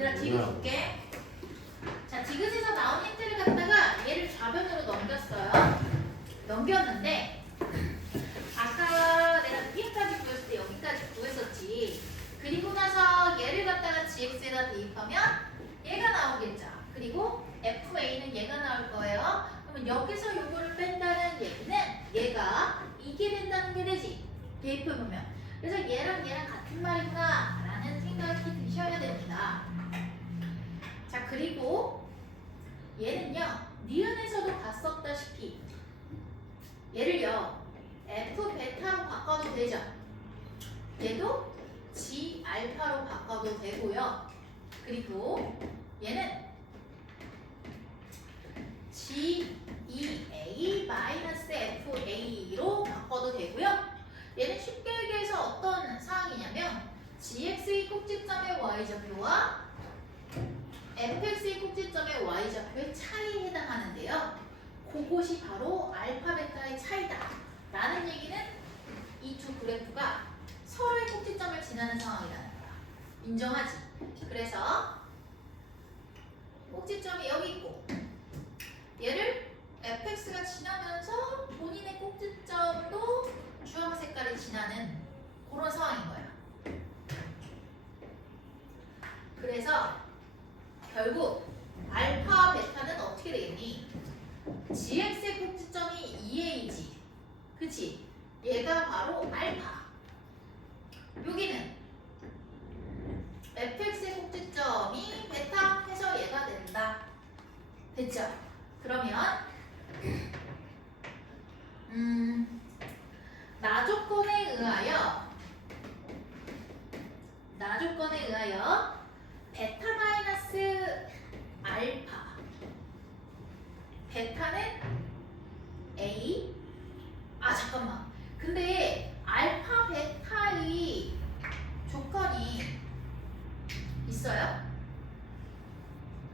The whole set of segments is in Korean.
얘들아 뒤로 볼게. 자, 디귿에서 나온 힌트를 갖다가 얘를 좌변으로 넘겼는데 아까 내가 위에까지 구했을 때 여기까지 구했었지. 그리고 나서 얘를 갖다가 gx에다 대입하면 얘가 나오겠죠. 그리고 fa는 얘가 나올 거예요. 그러면 여기서 요거를 뺀다는 얘기는 얘가 이게 된다는 게 되지. 대입해보면. 그래서 얘랑 같은 말이구나 라는 생각이 드셔야 됩니다. 자, 그리고 얘는요, 니은에서도 봤었다시피 얘를요 f 베타로 바꿔도 되죠. 얘도 g 알파로 바꿔도 되고요. 그리고 얘는 g 2a 마이너스 fa로 바꿔도 되고요. 얘는 쉽게 얘기해서 어떤 사항이냐면 gx의 꼭지점의 y좌표와 fx의 꼭지점의 y좌표의 차이에 해당하는데요. 그것이 바로 알파 베타의 차이다 라는 얘기는 이 두 그래프가 서로의 꼭지점을 지나는 상황이라는 거야. 인정하지? 그래서 꼭지점이 여기 있고 얘를 fx가 지나면서 본인의 꼭지점도 주황 색깔이 지나는 그런 상황인 거야. 그래서 결국 알파 베타는 어떻게 되겠니? gx의 꼭지점이 2a지. 그치? 얘가 바로 알파. 여기는 fx의 꼭지점이 베타 해서 얘가 된다. 됐죠? 그러면 나조건에 의하여 베타 마이너스 알파 베타는 A. 아 잠깐만, 근데 알파 베타의 조건이 있어요?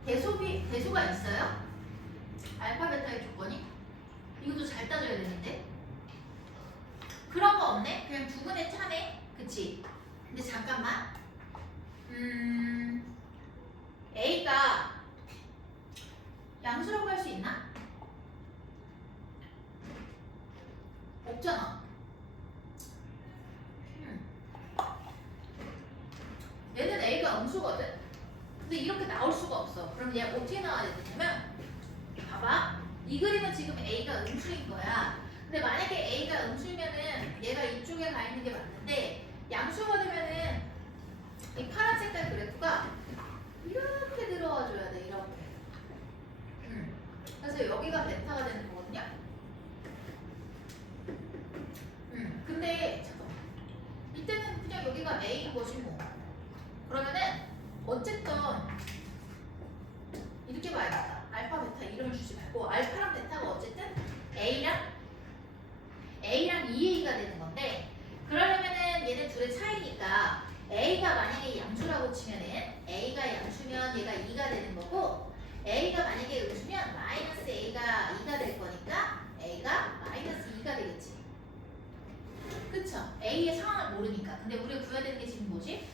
대소가 있어요? 알파 베타의 조건이? 이것도 잘 따져야 되는데 그런 거 없네? 그냥 두근에 차네? 그치? 근데 잠깐만, A가 양수라고 할 수 있나? 없잖아. 얘는 A가 음수거든? 근데 이렇게 나올 수가 없어. 그럼 얘 어떻게 나와야 되냐면 봐봐, 이 그림은 지금 A가 음수인 거야. 근데 만약에 A가 음수면은 얘가 이쪽에 가 있는 게 맞는데 양수가 되면은 이 파란 색깔 그래프가 이렇게 들어와 줘야 돼. 이렇게. 그래서 여기가 베타가 되는 거거든요. 근데 잠깐만, 이때는 그냥 여기가 A인 거지 뭐. 그러면은 어쨌든 이렇게 봐야겠다. 알파 베타 이름을 주지 말고 알파랑 베타가 어쨌든 A랑 2A가 되는 건데, 그러려면은 얘네 둘의 차이니까 A가 만약에 양수라고 치면은 A가 양수면 얘가 2가 되는 거고, A가 만약에 음수면 마이너스 A가 2가 될 거니까 A가 마이너스 2가 되겠지. 그쵸? A의 상황을 모르니까. 근데 우리가 구해야 되는 게 지금 뭐지?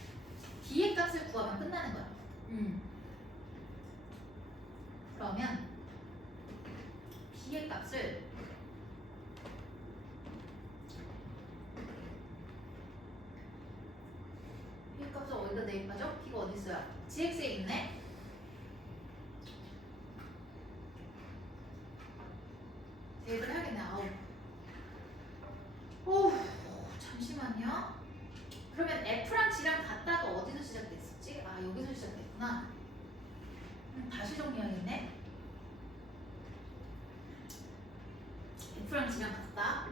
B의 값을 구하면 끝나는 거야. 그러면 B의 값을 어디다 대입하죠? B가 어디 있어요? GX에 있네? 대입을 해야겠네. 아우. 오, 잠시만요. 그러면 F랑 G랑 같다가 어디서 시작됐었지? 아, 여기서 시작됐구나. 다시 정리해야겠네. F랑 G랑 같다.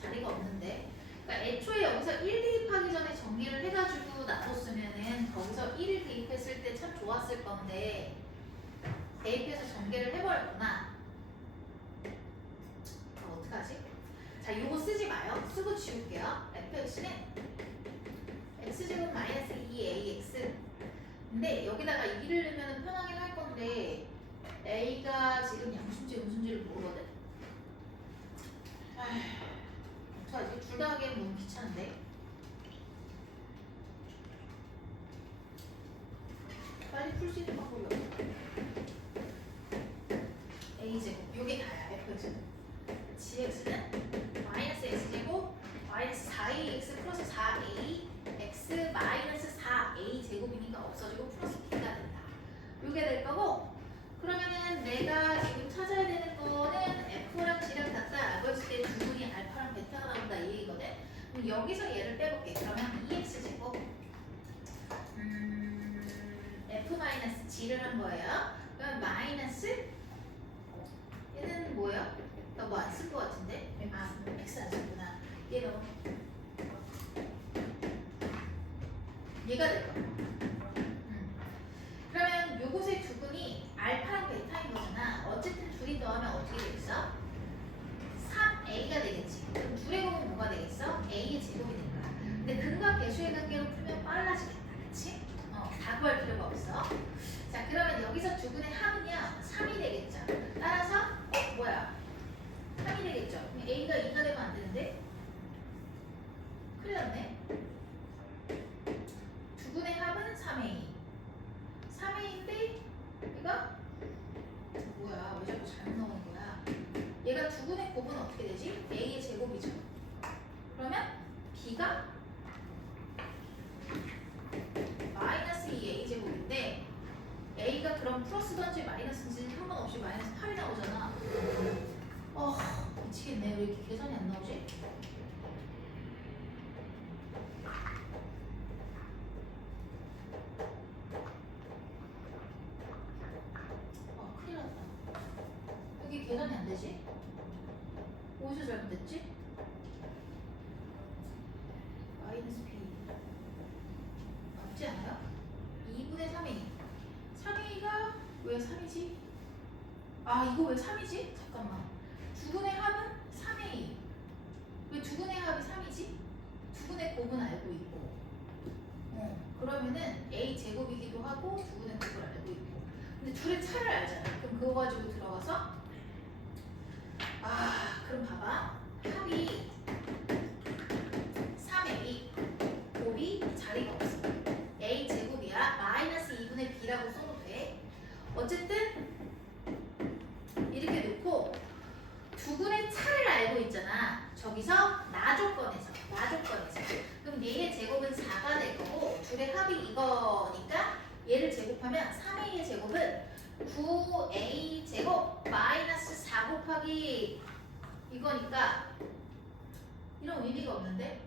자리가 없는데. 그러니까 애초에 여기서 1 대입하기 전에 정리를 해가지고 놔뒀으면은 거기서 1을 대입했을 때 참 좋았을 건데 대입해서 전개를 해버렸구나. 어떡하지? 자, 이거 쓰지 마요. 쓰고 지울게요. fx는 x제곱 마이너스 2ax. 근데 여기다가 2를 넣으면 편하긴 할 건데 a가 지금 양수인지 음수인지를 모르거든. 어떡하지? 둘 다 하기엔 너무 귀찮은데. 풀 수 있는 방법이 없어. a제곱 요게 다야 fx는. gx는 마이너스 x제곱 마이너스 4ax 플러스 4a x 마이너스 4a 제곱이니까 없어지고 플러스 b가 된다. 요게 될 거고, 그러면은 내가 지금 찾아야 되는 거는 f랑 g랑 같다라고 했을 때 두분이 알파랑 베타가 나온다 이 얘기거든. 그럼 여기서 얘를 빼볼게. 그러면 2x제곱 f 마이너스 g를 한 거예요. 그러면 마이너스 얘는 뭐예요? 나 뭐 안 쓴 거 같은데? 아, x 안 썼구나. 얘 넣어. 얘가 될 거야. 그러면 요곳의 두근이 알파랑 베타인 거잖아. 어쨌든 둘이 더하면 어떻게 되겠어? 3a가 되겠지. 그럼 둘의 곱은 뭐가 되겠어? a의 제곱이 될 거야. 근데 근과 계수의 관계로 풀면 빨라지겠다. 그치? 다 구할 필요가 없어. 자, 그러면 여기서 두근의 합은요 3이 되겠죠. 따라서 뭐야? 3이 되겠죠. 그럼 a가 2가 되면 안 되는데? 큰일 났네. 두근의 합은 3a. 3a인데 얘가 뭐야? 왜 자꾸 잘못 나오는 거야? 얘가 두근의 곱은 어떻게 되지? a의 제곱이죠. 그러면 b가 마이너스 2a 제곱인데 a가 그럼 플러스든지 마이너스든지 상관없이 마이너스 8이 나오잖아. 미치겠네. 왜 이렇게 계산이 안 나오지? 큰일 났다. 여기 계산이 안 되지? 어디서 잘못됐지? 마이너스 b 맞지 않아요? 2분의 3a. 3a가 왜 3이지? 이거 왜 3이지? 잠깐만. 두근의 합은 3a. 왜 두근의 합이 3이지? 두근의 곱은 알고 있고. 그러면은 a 제곱이기도 하고 두근의 곱을 알고 있고. 근데 둘의 차를 알잖아. 그럼 그거 가지고 들어가서 그럼 봐봐. 합이 3a 곱이 자리가 없어. a 제곱이야. 마이너스 2분의 b라고 써도 돼. 어쨌든 이렇게 놓고 두근의 차를 알고 있잖아. 저기서 나조건에서 그럼 얘의 제곱은 4가 될 거고 둘의 합이 이거니까 얘를 제곱하면 3a의 제곱은 9a 제곱 마이너스 4 곱하기 이거니까 이런 의미가 없는데?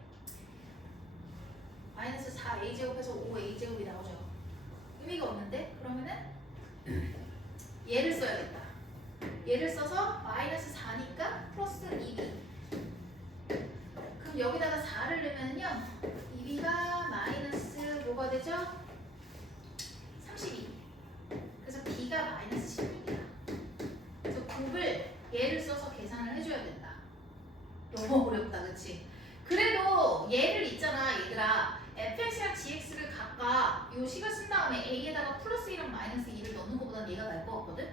마이너스 4a 제곱해서 5a 제곱이 나오죠. 의미가 없는데? 그러면은 얘를 써야겠다. 얘를 써서 마이너스 4니까 플러스 2b. 그럼 여기다가 4를 넣으면요 2b가 마이너스 뭐가 되죠? 32. 그래서 b가 마이너스 16이야. 그래서 곱을 얘를 써서 계산을 해줘야 된다. 너무 어렵다, 그치? 그래도 얘를 있잖아, 얘들아. fx랑 gx를 각각 요 식을 쓴 다음에 a에다가 플러스 1랑 마이너스 2를 넣는 것보다는 얘가 나을 것 같거든?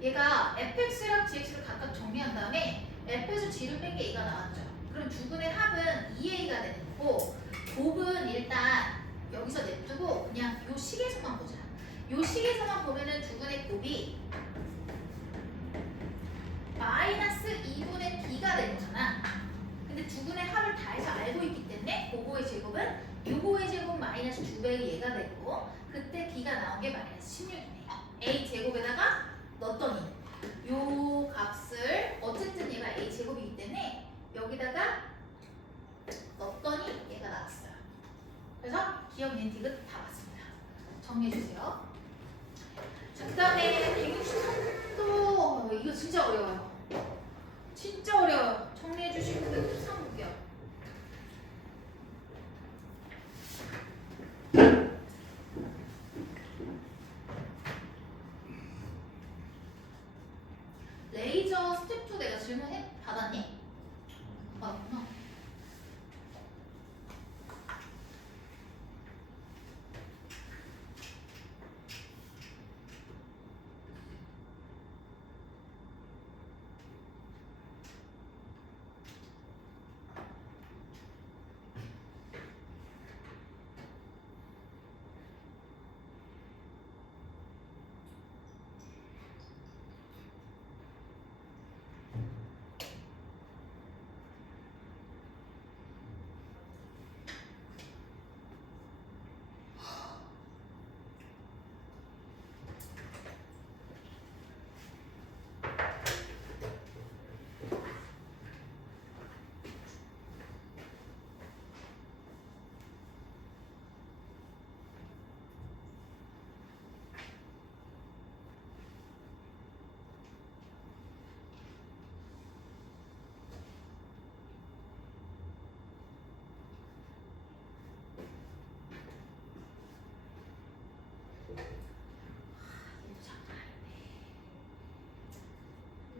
얘가 fx랑 gx를 각각 정리한 다음에 f에서 g를 뺀 게 a가 나왔죠. 그럼 두근의 합은 2a가 되는 거고 곱은 일단 여기서 냅두고 그냥 요 식에서만 보자. 요 식에서만 보면은 두근의 곱이 마이너스 2분의 b가 되는 거잖아. 근데 두근의 합을 다 해서 알고 있기 때문에 그거의 제곱은 요거의 제곱 마이너스 2배의 얘가 되고 그때 b가 나온 게 마이너스 16이네요. a 제곱에다가 넣었더니 요 값을 어쨌든 얘가 a 제곱이기 때문에 여기다가 넣었더니 얘가 나왔어요. 그래서 기억 렌틱은 다 맞습니다. 정리해주세요. 자, 그 다음에 163도 이거 진짜 어려워요. 진짜 어려워요. 정리해주신 분들 수상 볼게요. 레이저 스텝 2 내가 질문해 받았니? 받았구나.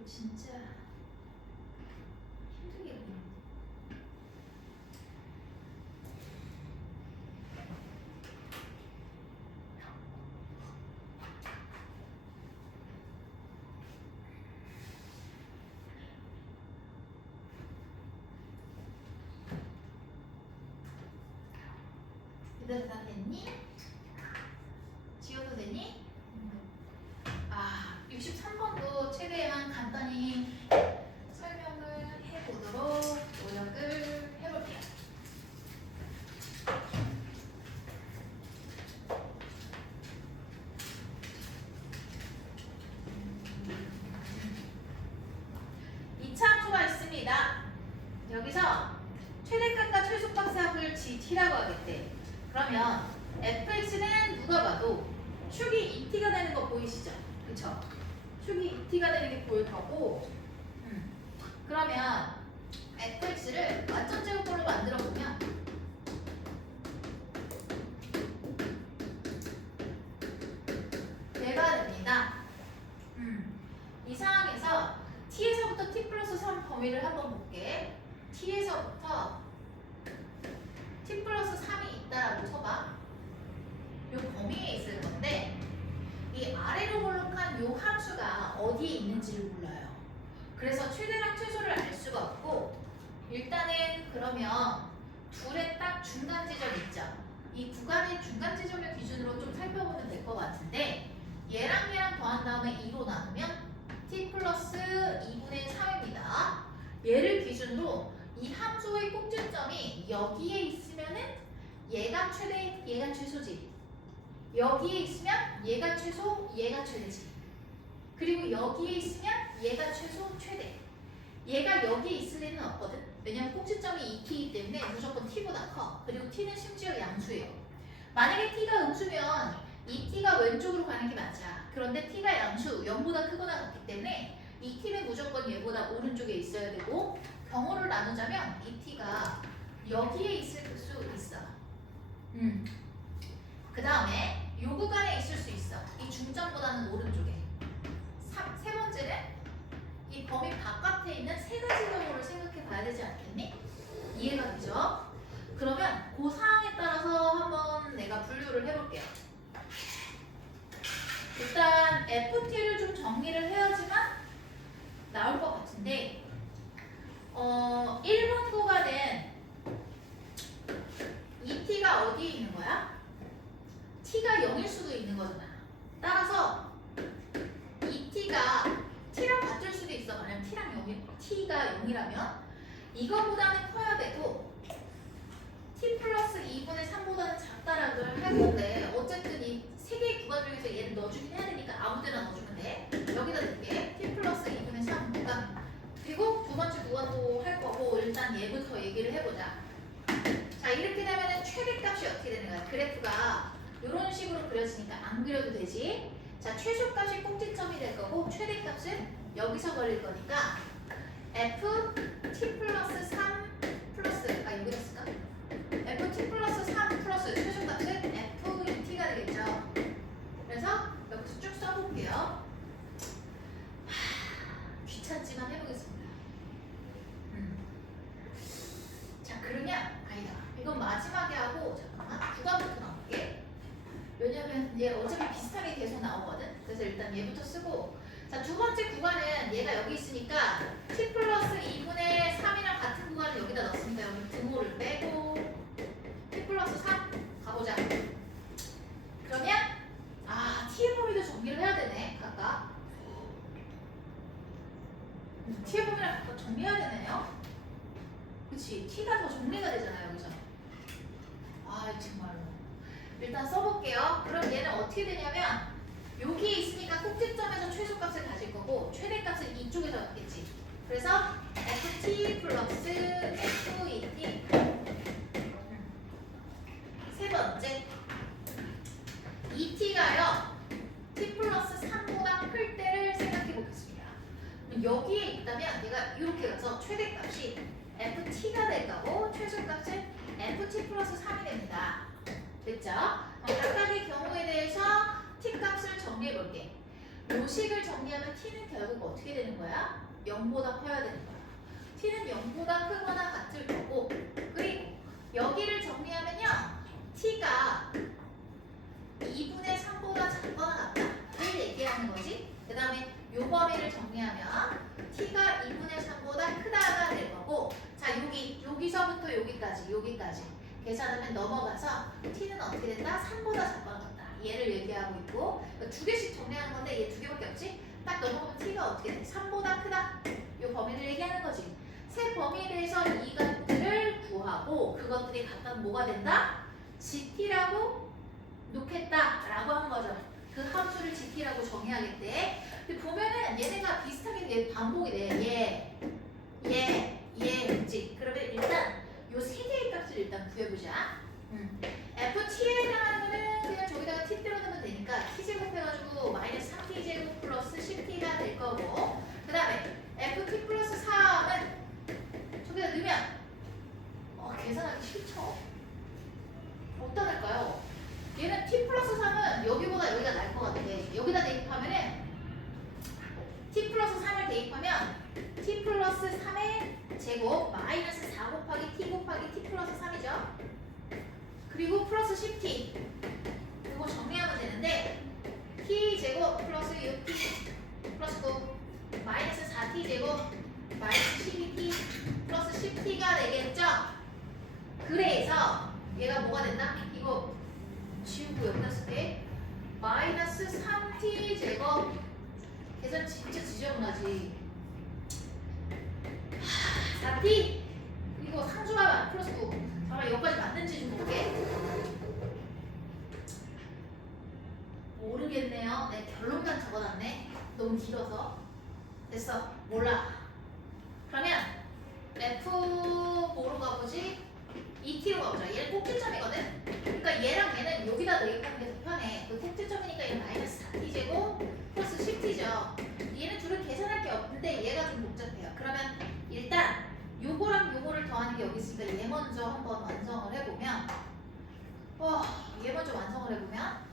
진짜 힘들게 그리네. 얘들 다 됐니? 지워도 되니? 63번도 최대한 간단히 설명을 해보도록 노력을 해볼게요. 이차 함수가 있습니다. 여기서 최대값과 최소값의 합을 GT라고 하겠대. 그러면 fx는 누가 봐도 축이 2t가 되는 거 보이시죠? 그쵸? 축이 2t가 되는 게 보일 거고 그러면 fx를 완전 제곱꼴로 만들어 보면 얘가 됩니다. 이 상황에서 t에서부터 t 플러스 3 범위를 한번 볼게. t에서부터 t 플러스 3이 있다라고 쳐봐. 이 범위에 있을 건데 이 아래로 볼록한 이 함수가 어디에 있는지를 몰라요. 그래서 최대랑 최소를 알 수가 없고 일단은 그러면 둘의 딱 중간 지점 있죠. 이 구간의 중간 지점을 기준으로 좀 살펴보면 될 것 같은데 얘랑 더한 다음에 2로 나누면 t 플러스 2분의 3입니다. 얘를 기준으로 이 함수의 꼭지점이 여기에 있으면은 얘가 최대, 얘가 최소지. 여기에 있으면 얘가 최소, 얘가 최대지. 그리고 여기에 있으면 얘가 최소, 최대. 얘가 여기에 있을 리는 없거든. 왜냐면 꼭지점이 2t이기 때문에 무조건 t보다 커. 그리고 t는 심지어 양수예요. 만약에 t가 음수면 이 t가 왼쪽으로 가는 게 맞아. 그런데 t가 양수, 0보다 크거나 같기 때문에 이 t는 무조건 얘보다 오른쪽에 있어야 되고 경우를 나누자면 이 t가 여기에 있을 수 있어. 그 다음에 요 구간에 있을 수 있어. 이 중점보다는 오른쪽에. 세 번째는 이 범위 바깥에 있는 세 가지 경우를 생각해 봐야 되지 않겠니? 이해가 되죠? 그러면 그 상황에 따라서 한번 내가 분류를 해볼게요. 일단 FT를 좀 정리를 해야지만 나올 것 같은데 1번 구간은 이 t가 어디에 있는 거야? t가 0일 수도 있는 거잖아. 따라서 이 t가 t랑 같을 수도 있어. 만약 t가 0이라면 이거보다는 커야 되고 t 플러스 2분의 3보다는 작다라고 할 건데 어쨌든 이 세 개의 구간 중에서 얘를 넣어주긴 해야 되니까 아무 데나 넣어주면 돼. 여기다 넣을게. t 플러스 2분의 3 구간. 그리고 두 번째 구간도 할 거고 일단 얘부터 얘기를 해보자. 자 이렇게 되면은 최대값이 어떻게 되는 거야? 그래프가 이런 식으로 그려지니까 안 그려도 되지. 자 최소값이 꼭지점이 될 거고 최대값은 여기서 걸릴 거니까 f t 플러스 3 플러스 여기다 쓸까? f t 플러스 3 플러스 최소값은 f 2t가 되겠죠. 그래서 여기서 쭉 써볼게요. 귀찮지만 해보겠습니다. 자 그러면 아니다. 이건 마지막에 하고 잠깐만 9간부터 나올게. 왜냐면 얘 어차피 비슷하게 계속 나오거든. 그래서 일단 얘부터 쓰고 자 두 번째 구간은 얘가 여기 있으니까 t 플러스 2분의 3이랑 같은 구간을 여기다 넣었으니까 여기 등호를 빼고 t 플러스 3 가보자. 그러면 t의 범위도 정리를 해야 되네. 각각 t의 범위랑 각각 정리해야 되네요. 그치 t가 더 정리가 되잖아요. 여기서 정말로 일단 써볼게요. 그럼 얘는 어떻게 되냐면 여기에 있으니까 꼭지점에서 최소값을 가질 거고 최대값은 이쪽에서 갖겠지. 그래서 ft 플러스 f2t. 세 번째 2t가요 t 플러스 3보다 클 때를 생각해 보겠습니다. 여기에 있다면 얘가 이렇게 가서 최대값이 ft가 될 거고 최소값은 ft 플러스 3이 됩니다. 됐죠? 각각의 경우에 대해서 t 값을 정리해 볼게. 요식을 정리하면 t는 결국 어떻게 되는 거야? 0보다 커야 되는 거야. t는 0보다 크거나 같을 거고, 그리고 여기를 정리하면요, t가 2분의 3보다 작거나 같다를 얘기하는 거지. 그 다음에 요 범위를 정리하면 t가 2분의 3보다 크다가 될 거고, 자 여기서부터 여기까지 계산하면 넘어가서 t는 어떻게 된다? 3보다 작거나 같다. 얘를 얘기하고 있고, 두 개씩 정리하는 건데 얘 두 개밖에 없지? 딱 넘어가면 t가 어떻게 돼? 3보다 크다. 요 범위를 얘기하는 거지. 세 범위에 대해서 이것들을 구하고 그것들이 각각 뭐가 된다? gt라고 놓겠다라고 한 거죠. 그 함수를 gt라고 정의하겠대. 근데 보면은 얘네가 비슷하게 반복이 돼. 그치? 그러면 일단 요 세 개의 값을 일단 구해보자. ft에 해당하는 거는 그냥 저기다가 t 때려넣으면 되니까 t제곱 해가지고 마이너스 3t제곱 플러스 10t가 될 거고, 그 다음에 ft 플러스 3은 저기다 넣으면 계산하기 싫죠. 어디다 넣을까요? 얘는 t 플러스 3은 여기보다 여기가 나을 것 같아. 여기다 대입하면은 t 플러스 3을 대입하면 t 플러스 3의 제곱 마이너스 4 곱하기 t 곱하기 t 플러스 3이죠. 그리고 플러스 10t 이거 정리하면 되는데 t 제곱 플러스 6t 플러스 9 마이너스 4t 제곱 마이너스 12t 플러스 10t가 되겠죠. 그래서 얘가 뭐가 된다? 이거 지우고 여기다 쓸게. 마이너스 3t 제곱 계산 진짜 지저분하지. 4t 이거 상수가 플러스 9. 잠깐만 여기까지 맞는지 좀 볼게. 모르겠네요. 내 결론만 적어놨네. 너무 길어서. 됐어. 몰라. 그러면 F 뭐로 가보지? 2t로 가보자. 얘는 꼭지점이거든. 그러니까 얘랑 얘는 여기다 대입하는 게 더 편해. 그 꼭지점이니까 얘는 마이너스 4t제곱 플러스 10t죠. 얘는 둘은 계산할 게 없는데 얘가 좀 복잡해요. 그러면 일단 요거랑 요거를 더하는 게 여기 있으니까 얘 먼저 한번 완성을 해보면, 얘 먼저 완성을 해보면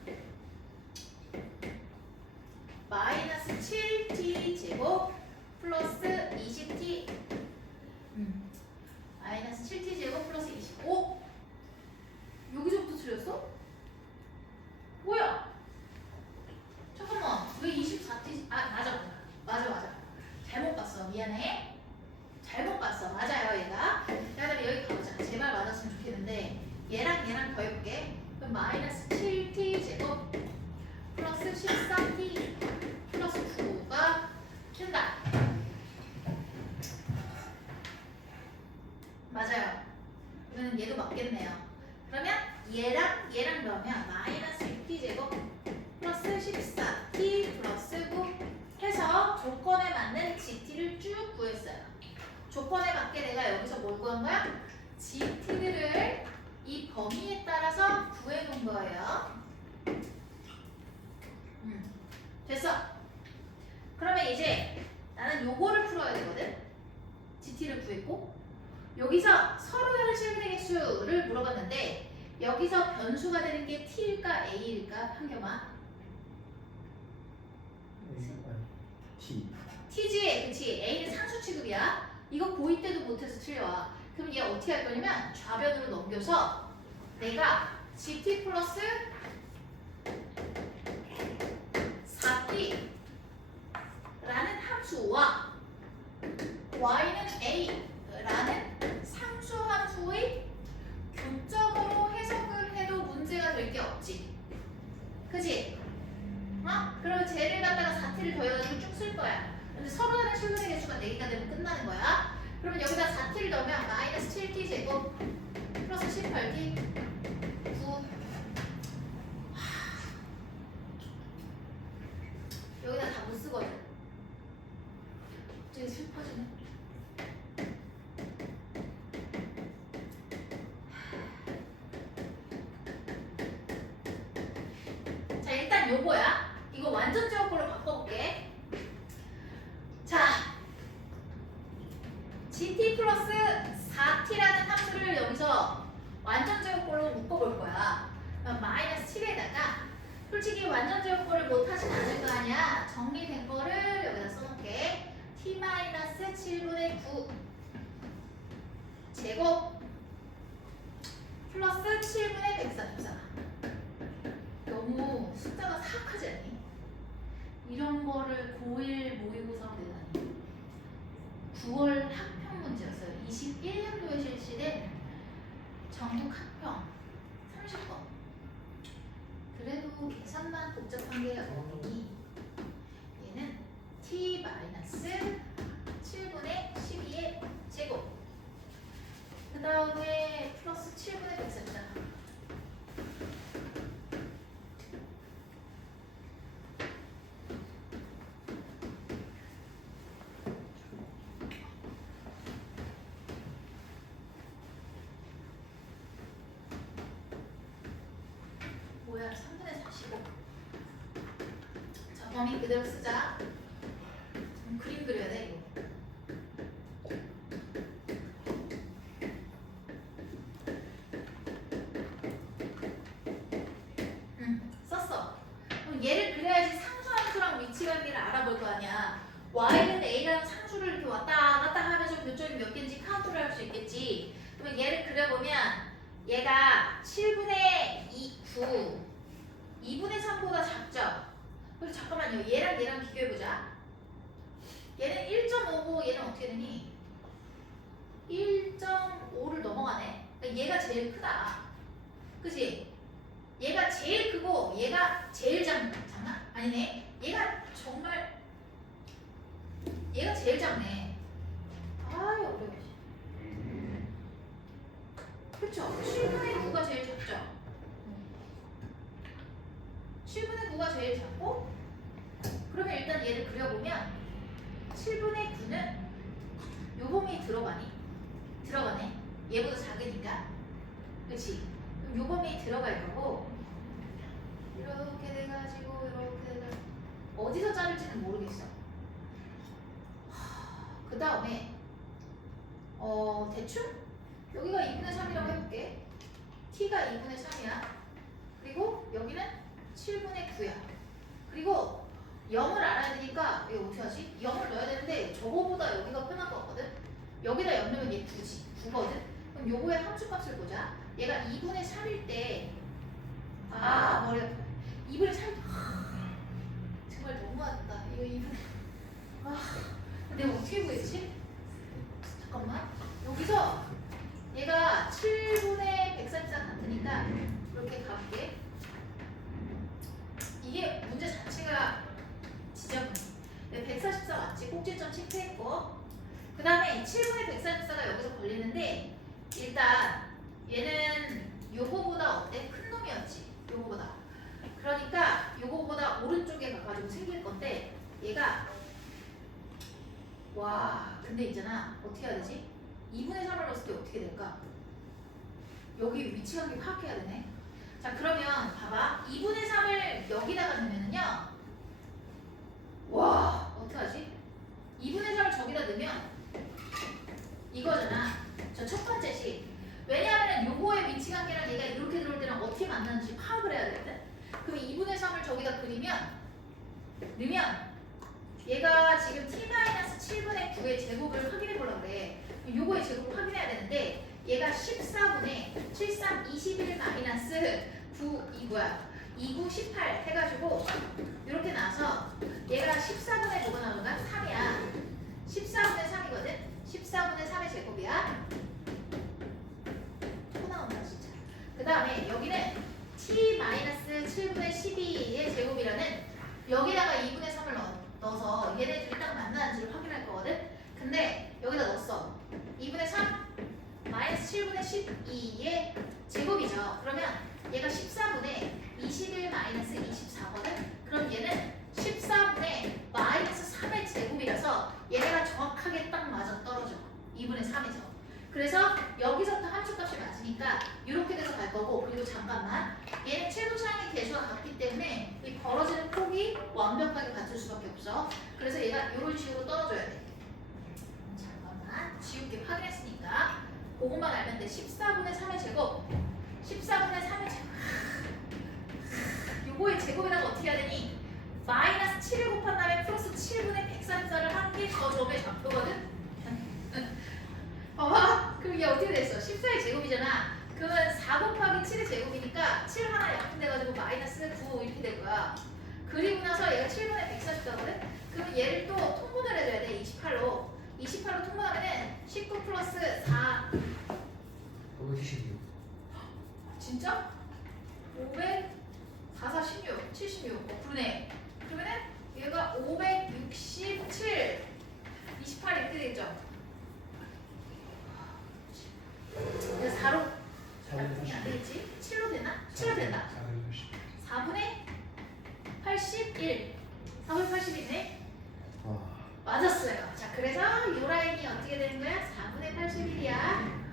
마이너스 7t 제곱 플러스 20t 마이너스 7t 제곱 플러스 25. 여기서부터 틀렸어? 뭐야? 잠깐만, 왜 24t? 맞아. 잘못 봤어. 미안해. 잘못 봤어. 맞아요, 얘가. 그다음에 여기 가보자. 제발 맞았으면 좋겠는데 얘랑 더해볼게. 그럼 마이너스 7t 제곱 플러스 14t 플러스 9가 된다. 맞아요. 그러면 얘도 맞겠네요. 그러면 얘랑 넣으면 마이너스 6t 제곱 플러스 14t 플러스 9 해서 조건에 맞는 gt를 쭉 구했어요. 조건에 맞게 내가 여기서 뭘 구한 거야? gt를 이 범위에 따라서 구해놓은 거예요. 됐어. 그러면 이제 나는 요거를 풀어야 되거든. gt를 구했고 여기서 서로 다른 실근의 개수를 물어봤는데 여기서 변수가 되는 게 t일까 a일까? 한겸아. T. t지, 그치? a는 상수 취급이야. 이거 고2 때도 못해서 틀려와. 그럼 얘 어떻게 할 거냐면 좌변으로 넘겨서 내가 gt 플러스 4t 라는 함수와 y는 a 라는 상수 함수의 교점으로 해석을 해도 문제가 될 게 없지. 그치? 그럼 쟤를 갖다가 4t를 더해가지고 쭉 쓸 거야. 근데 서로 다른 실근의 개수가 4개가 되면 끝나는 거야. 그러면 여기다 4t를 넣으면 마이너스 7t 제곱 플러스 18t 9. 여기다 다 못 쓰거든. 갑자기 슬퍼지네. 자, 일단 요거야. 이거 완전 제곱꼴로 바꿔볼게. 자, gt 플러스 4t라는 함수를 여기서 완전 제곱꼴로 묶어볼 거야. 그럼 마이너스 7에다가 솔직히 완전 제곱거를 못 하진 않을 거 아니야. 정리된 거를 여기다 써놓게. t-7분의 9 제곱 플러스 7분의 144. 너무 숫자가 사악하지 않니? 이런 거를 고1 모의고사로 내다니. 9월 학평 문제였어요. 21년도에 실시된 전국 학평 30번. 그래도 계산만 복잡한 게 어디니? 얘는 t-7분의 12의 제곱. 그 다음에 플러스 7분의 144. 뭐야, 3분의 45. 자, 범위 그대로 쓰자. 그림 그려야 돼, 이거. 썼어. 그럼 얘를 그려야지 상수 함수랑 위치 관계를 알아볼 거 아니야. y는 a라는 상수를 이렇게 왔다 갔다 하면서 교점이 몇 개인지 카운트를 할 수 있겠지. 그러면 얘를 그려보면 얘가 7분의 9, 2분의 3보다 작죠? 그래서 잠깐만요. 얘랑 비교해보자. 얘는 1.5고 얘는 어떻게 되니? 1.5를 넘어가네. 그러니까 얘가 제일 크다. 그치? 얘가 제일 크고 얘가 제일 작나? 아니네. 얘가 제일 작네. 아유 어려워. 그쵸? 7분의 9가 제일 작죠? 7분의 9가 제일 작고, 그러면 일단 얘를 그려보면 7분의 9는 요 범위에 들어가니? 들어가네. 얘보다 작으니까. 그치? 그럼 요 범위에 들어갈 거고, 이렇게 돼가지고 이렇게 돼가지고 어디서 자를지는 모르겠어. 그 다음에 대충 여기가 2분의 3이라고 해볼게. t가 2분의 3이야. 그리고 여기는 7분의 9야. 그리고 0을 알아야 되니까 이거 어떻게 하지? 0을 넣어야 되는데 저거보다 여기가 편할 것 같거든? 여기다 0 넣으면 얘 9거든? 그럼 요거의 함수값을 보자. 얘가 2분의 3일 때 머리가 아파. 2분의 3 정말 너무하다. 이거 2분의 내가 어떻게 구했지? 잠깐만. 여기서 얘가 7분의 144 같으니까 이렇게 가볼게. 이게 문제 자체가 지저분해. 144 맞지? 꼭지점 체크했고, 그 다음에 7분의 144가 여기서 걸리는데, 일단 얘는 요거보다 어때? 큰 놈이었지? 요거보다. 그러니까 요거보다 오른쪽에 가가지고 생길 건데, 얘가 근데 있잖아. 어떻게 해야 되지? 2분의 3을 넣었을 때 어떻게 될까? 여기 위치 관계 파악해야 되네. 자, 그러면 봐봐. 2분의 3을 여기다가 넣으면은요. 어떡하지? 2분의 3을 저기다 넣으면 이거잖아. 저 첫 번째 식. 왜냐하면 요거의 위치 관계랑 얘가 이렇게 들어올 때랑 어떻게 만나는지 파악을 해야 되거든. 그럼 2분의 3을 저기다 넣으면 얘가 지금 t-7분의 9의 제곱을 확인해 보려고 그래. 요거의 제곱을 확인해야 되는데 얘가 14분의 73, 21 마이너스 9, 29, 18 해가지고 이렇게 나와서 얘가 14분의 뭐가 나오는가? 3이야. 14분의 3이거든? 14분의 3의 제곱이야. 또 나온다 진짜. 그 다음에 여기는 t-7분의 12의 제곱이라는 여기다가 2분의 3을 넣어서 얘네들이 딱 만나는지를 확인할 거거든? 근데 여기다 넣었어. 2분의 3 마이너스 7분의 12의 제곱이죠. 그러면 얘가 14분의 21 마이너스 24거든? 그럼 얘는 14분의 마이너스 3의 제곱이라서 얘네가 정확하게 딱 맞아 떨어져. 2분의 3에서. 그래서 여기서부터 함수값이 맞으니까 이렇게 돼서 갈 거고, 그리고 잠깐만, 얘는 최소차항의 개수가 같기 때문에 이 벌어지는 폭이 완벽하게 같을 수밖에 없어. 그래서 얘가 이런 식으로 떨어져야 돼. 잠깐만, 지우개 확인했으니까 그것만 알면 돼. 14분의 3의 제곱, 14분의 3의 제곱, 요거의 제곱 제곱에다가 어떻게 해야 되니? 마이너스 7을 곱한 다음에 플러스 7분의 144를 한 개 더 점의 좌표거든? 봐봐. 그럼 이게 어떻게 됐어? 14의 제곱이잖아. 그러면 4 곱하기 7의 제곱이니까 7 하나 약분돼가지고 마이너스 9 이렇게 될 거야. 그리고 나서 얘가 7분의 144거든? 그럼 얘를 또 통분을 해줘야 돼. 28로. 28로 통분하면은 19 플러스 4. 576. 진짜? 500, 4, 4, 16, 76. 그러네. 그러면은 얘가 567, 28 이렇게 되죠? 그래서 4로 약분이 안 되겠지? 7로 되나? 7로 된다. 4분의 81. 4분의 81이네? 와. 맞았어요. 자, 그래서 이 라인이 어떻게 되는 거야? 4분의 81이야.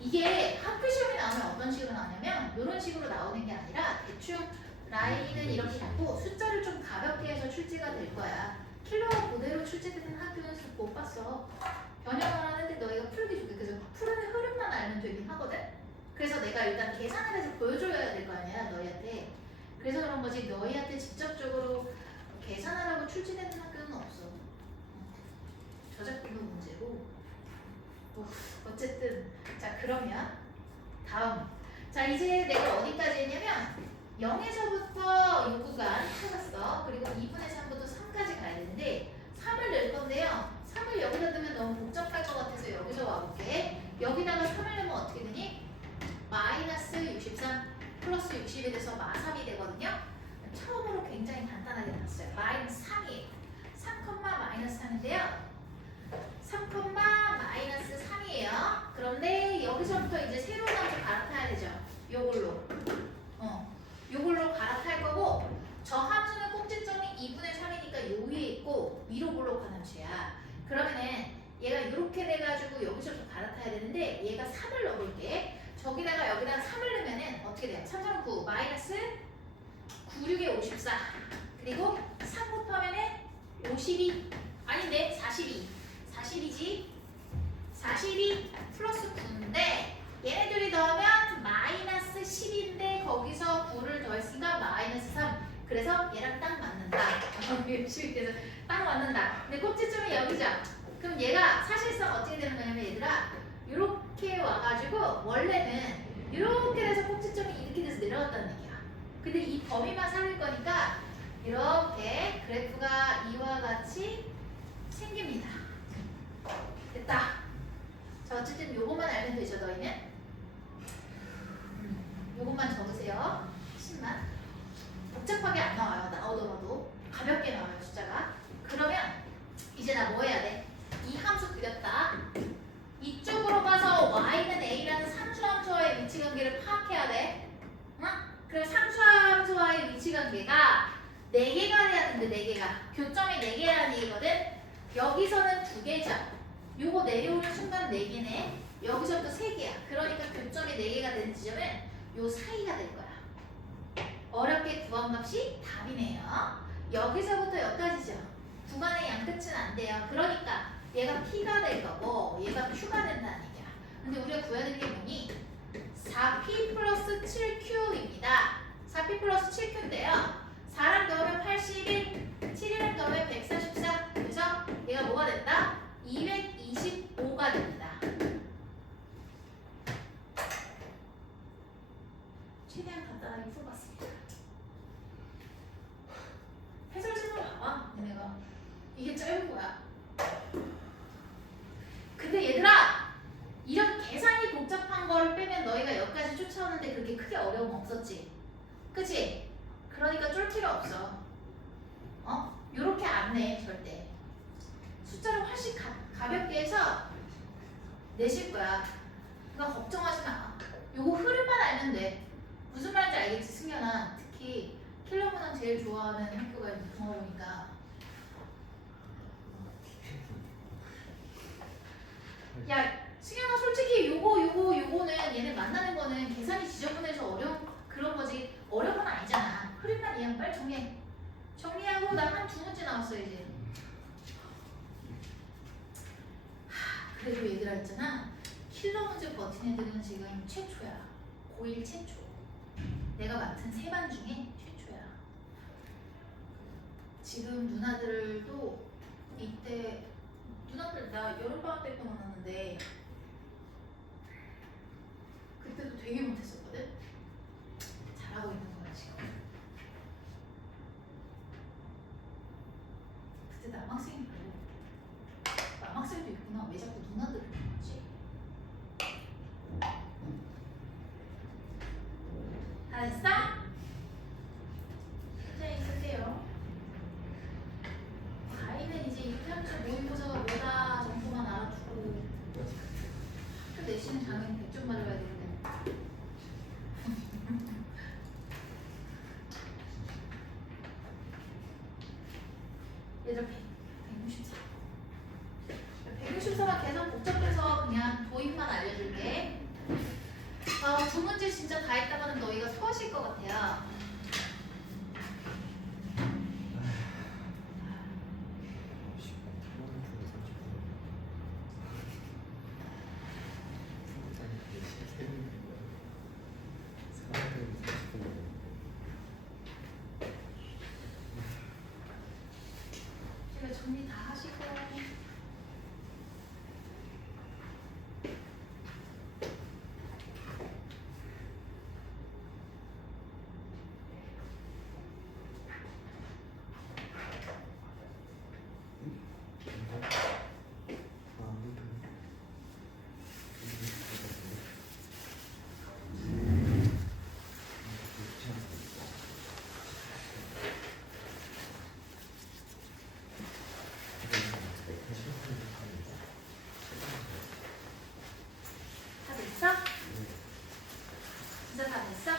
이게 학교 시험에 나오면 어떤 식으로 나오냐면 이런 식으로 나오는 게 아니라 대충 라인은 이렇게 잡고 숫자를 좀 가볍게 해서 출제가 될 거야. 킬로가 그대로 출제되는 학교는 못 봤어. 변형을 하는데 너희가 풀기 좋게 그래서 푸는 흐름만 알면 되긴 하거든. 그래서 내가 일단 계산을 해서 보여줘야 될 거 아니야 너희한테. 그래서 그런 거지 너희한테 직접적으로 계산하라고 출제되는 학교는 없어. 저작권도 문제고. 뭐 어쨌든 자 그러면 다음 자 이제 내가 어디까지 했냐면 0에서부터 요 구간 찾았어. 그리고 2분의 3부터 3까지 가야 되는데 3을 넣을 건데요. 3을 여기다 넣으면 너무 복잡할 것 같아서 여기서 와볼게. 여기다가 3을 넣으면 어떻게 되니? 마이너스 63 플러스 60이 돼서 마3이 되거든요. 처음으로 굉장히 간단하게 나왔어요. 마이너스 3이에요. 3, 마이너스 3인데요. 3, 마이너스 3이에요. 그런데 여기서부터 이제 새로운 함수 갈아타야 되죠. 요걸로. 요걸로 갈아탈 거고 저 함수는 꼭지점이 2분의 3이니까 요 위에 있고 위로 볼록한 함수야. 그러면은 얘가 이렇게 돼가지고 여기서부터 갈아타야 되는데 얘가 3을 넣어볼게. 저기다가 여기다가 3을 넣으면은 어떻게 돼요? 3, 3, 9 마이너스 96에 54 그리고 3 곱하면은 52 아닌데 42 42지 42 플러스 9인데 얘네들이 넣으면 마이너스 10인데 거기서 9를 더했으니까 마이너스 3 그래서 얘랑 딱 맞는다. 그래서 딱 맞는다. 근데 꼭지점이 여기죠. 그럼 얘가 사실상 어떻게 되는 거냐면 얘들아 이렇게 와가지고 원래는 이렇게 돼서 꼭지점이 이렇게 돼서 내려갔다는 얘기야. 근데 이 범위만 살릴 거니까 이렇게 그래프가 이와 같이 생깁니다. 됐다. 자 어쨌든 요것만 알면 되죠 너희는? 요것만 적으세요. 10만. 복잡하게 안 나와요. 나오더라도 가볍게 나와요 숫자가. 그러면 이제 나 뭐 해야 돼? 이 함수 그렸다. 이쪽으로 가서 y는 a라는 상수함수와의 위치관계를 파악해야 돼. 응? 그럼 상수함수와의 위치관계가 4개가 돼야 되는데 4개가 교점이 4개라는 얘기거든. 여기서는 2개죠. 요거 내려오는 순간 4개네. 여기서부터 3개야. 그러니까 교점이 4개가 되는 지점은 요 사이가 될 거야. 어렵게 구한 값이 답이네요. 여기서부터 여기까지죠. 구간의 양끝은 안 돼요. 그러니까 얘가 P가 될 거고 얘가 Q가 된다는 얘기야. 근데 우리가 구해야 되는 게 뭐니? 4P 플러스 7Q입니다. 4P 플러스 7Q인데요. 4랑 더하면 81, 7이랑 더하면 144. 그래서 얘가 뭐가 된다? 225가 됩니다. 최대한 간단하게 풀어봤습니다. 해설집으로 나와 얘네가. 이게 짧은 거야. 근데 얘들아 이런 계산이 복잡한 걸 빼면 너희가 여기까지 쫓아오는데 그렇게 크게 어려움 없었지? 그치? 그러니까 쫄 필요 없어. 요렇게 안 내 절대. 숫자를 훨씬 가볍게 해서 내실 거야. 그러니까 걱정하지 마. 요거 흐름만 알면 돼. 무슨 말인지 알겠지 승현아? 특히 킬러문항 제일 좋아하는 학교가 동아로니까. 야 승현아 솔직히 요거는 얘네 만나는 거는 계산이 지저분해서 어려운 그런 거지 어려운 건 아니잖아. 흐름만 이해하면 빨리 정리해. 정리하고 나 한 2문제 나왔어 이제. 그래도 얘들아 있잖아 필러 문제 버틴 애들은 지금 최초야. 고1 최초. 내가 맡은 세 반 중에 최초야. 지금 누나들도 이때 누나들 나 여름방학 때부터 만났는데 그때도 되게 못했었거든? 잘하고 있는 거야 지금. 그때 남학생이고 남학생도 있구나. 왜 자꾸 누나들을 부르지? 다 됐어? 천천히 쓰세요. 아이는 이제 유탐주 모의고사가 뭐다 정도만 알아두고 학교 내시는 당연히 100점 맞아야 되는데 얘들 164 164만 계산 복잡해서 그냥 도입만 알려줄게. 두 문제 진짜 다 했다가는 너희가 서하실 것 같아요. 제가 정리 다 하시고 다 됐어? 진짜 다 됐어?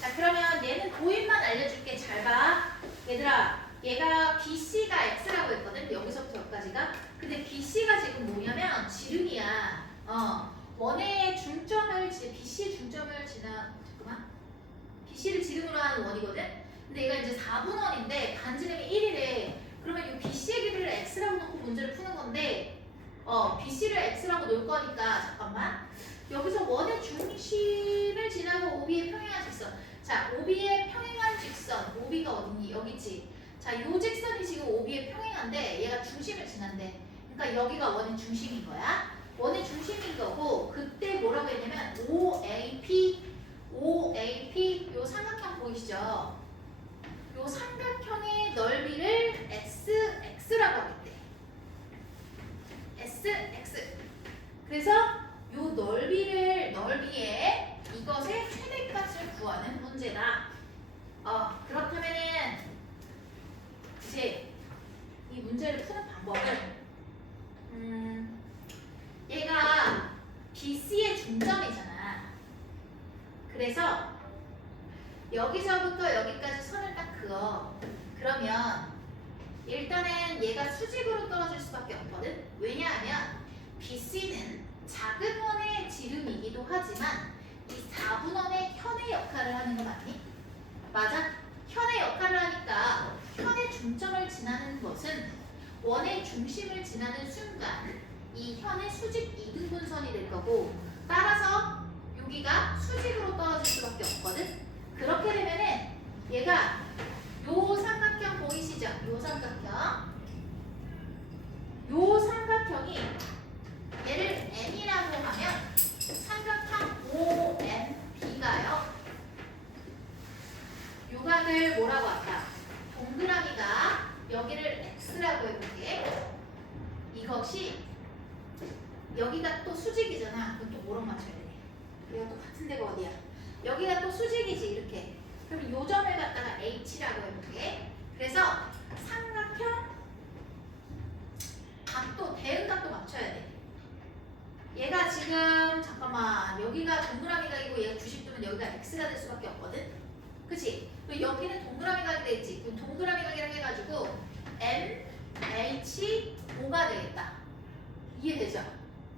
자 그러면 얘는 도입만 알려줄게. 잘 봐. 얘들아 얘가 BC가 X라고 했거든. 여기서부터 여기까지가. 근데 BC가 지금 뭐냐면 지름이야. 원의 중점을 BC의 중점을 잠깐만. BC를 지름으로 하는 원이거든. 근데 얘가 이제 4분원인데 반지름이 1이래. 그러면 이 BC의 길이를 X라고 놓고 문제를 푸는 건데 BC를 X라고 놓을 거니까 잠깐만. 여기서 원의 중심을 지나고 OB의 평행한 직선. 자, OB의 평행한 직선. OB가 어디니? 여기지. 자, 요 직선이 지금 OB의 평행한데 얘가 중심을 지난대. 그러니까 여기가 원의 중심인 거야. 원의 중심인 거고 그때 뭐라고 했냐면 OAP 요 삼각형 보이시죠? 요 삼각형의 넓이를 X라고 하겠대. X. 그래서 요 넓이에 이것의 최대값을 구하는 문제다. 그렇다면은 이제 이 문제를 푸는 방법은 얘가 BC의 중점이잖아. 그래서 여기서부터 여기까지 선을 딱 그어. 그러면 일단은 얘가 수직으로 떨어질 수밖에 없거든. 왜냐하면 BC는 작은 원의 지름이기도 하지만 이 4분원의 현의 역할을 하는 거 맞니? 맞아? 현의 역할을 하니까 현의 중점을 지나는 것은 원의 중심을 지나는 순간 이 현의 수직 이등분선이 될 거고 따라서 여기가 수직으로 떨어질 수밖에 없거든. 그렇게 되면은 얘가 요 삼각형 보이시죠? 요 삼각형이 얘를 N이라고 하면 삼각형 OMB가요. 요각을 뭐라고 할까? 동그라미가 여기를 X라고 해볼게. 이것이 여기가 또 수직이잖아. 그럼 또 뭐랑 맞춰야 돼? 얘가 또 같은 데가 어디야? 여기가 또 수직이지 이렇게. 그럼 요 점을 갖다가 H라고 해볼게. 그래서 삼각형 각도, 대응각도 맞춰야 돼. 얘가 지금 잠깐만 여기가 동그라미 각이고 얘가 90도면 여기가 X가 될 수밖에 없거든. 그치? 그리고 여기는 동그라미 각이 되겠지. 그럼 동그라미 각이랑 해가지고 MHO가 되겠다. 이해되죠?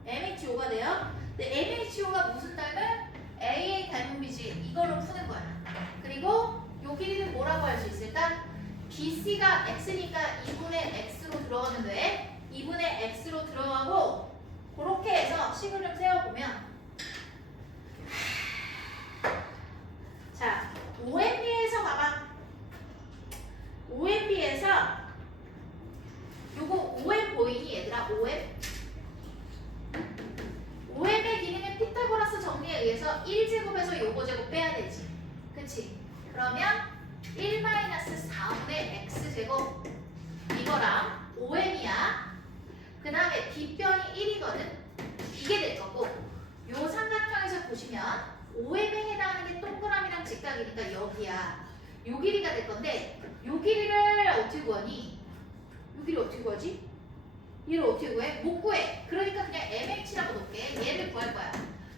MHO가 돼요. 근데 MHO가 무슨 닮은? AA 닮은 비지. 이걸로 푸는 거야. 그리고 요 길이는 뭐라고 할 수 있을까? BC가 X니까 2분의 X로 들어가면 돼. 2분의 X로 들어가고 그렇게 해서 식을 좀 세워보면 자, OMB에서 봐봐. OMB에서 요거 OM 보이니 얘들아? OM? OM의 기능은 피타고라스 정리에 의해서 1제곱에서 요거 제곱 빼야 되지. 그치? 그러면 1-4분의 x제곱 이거랑 OM이야. 그 다음에 빗변이 1이거든. 이게 될 거고 요 삼각형에서 보시면 OM에 해당하는 게 동그라미랑 직각이니까 여기야. 요 길이가 될 건데 요 길이를 어떻게 구하니? 요 길이 어떻게 구하지? 얘를 어떻게 구해? 못 구해. 그러니까 그냥 MH라고 놓을게. 얘를 구할 거야.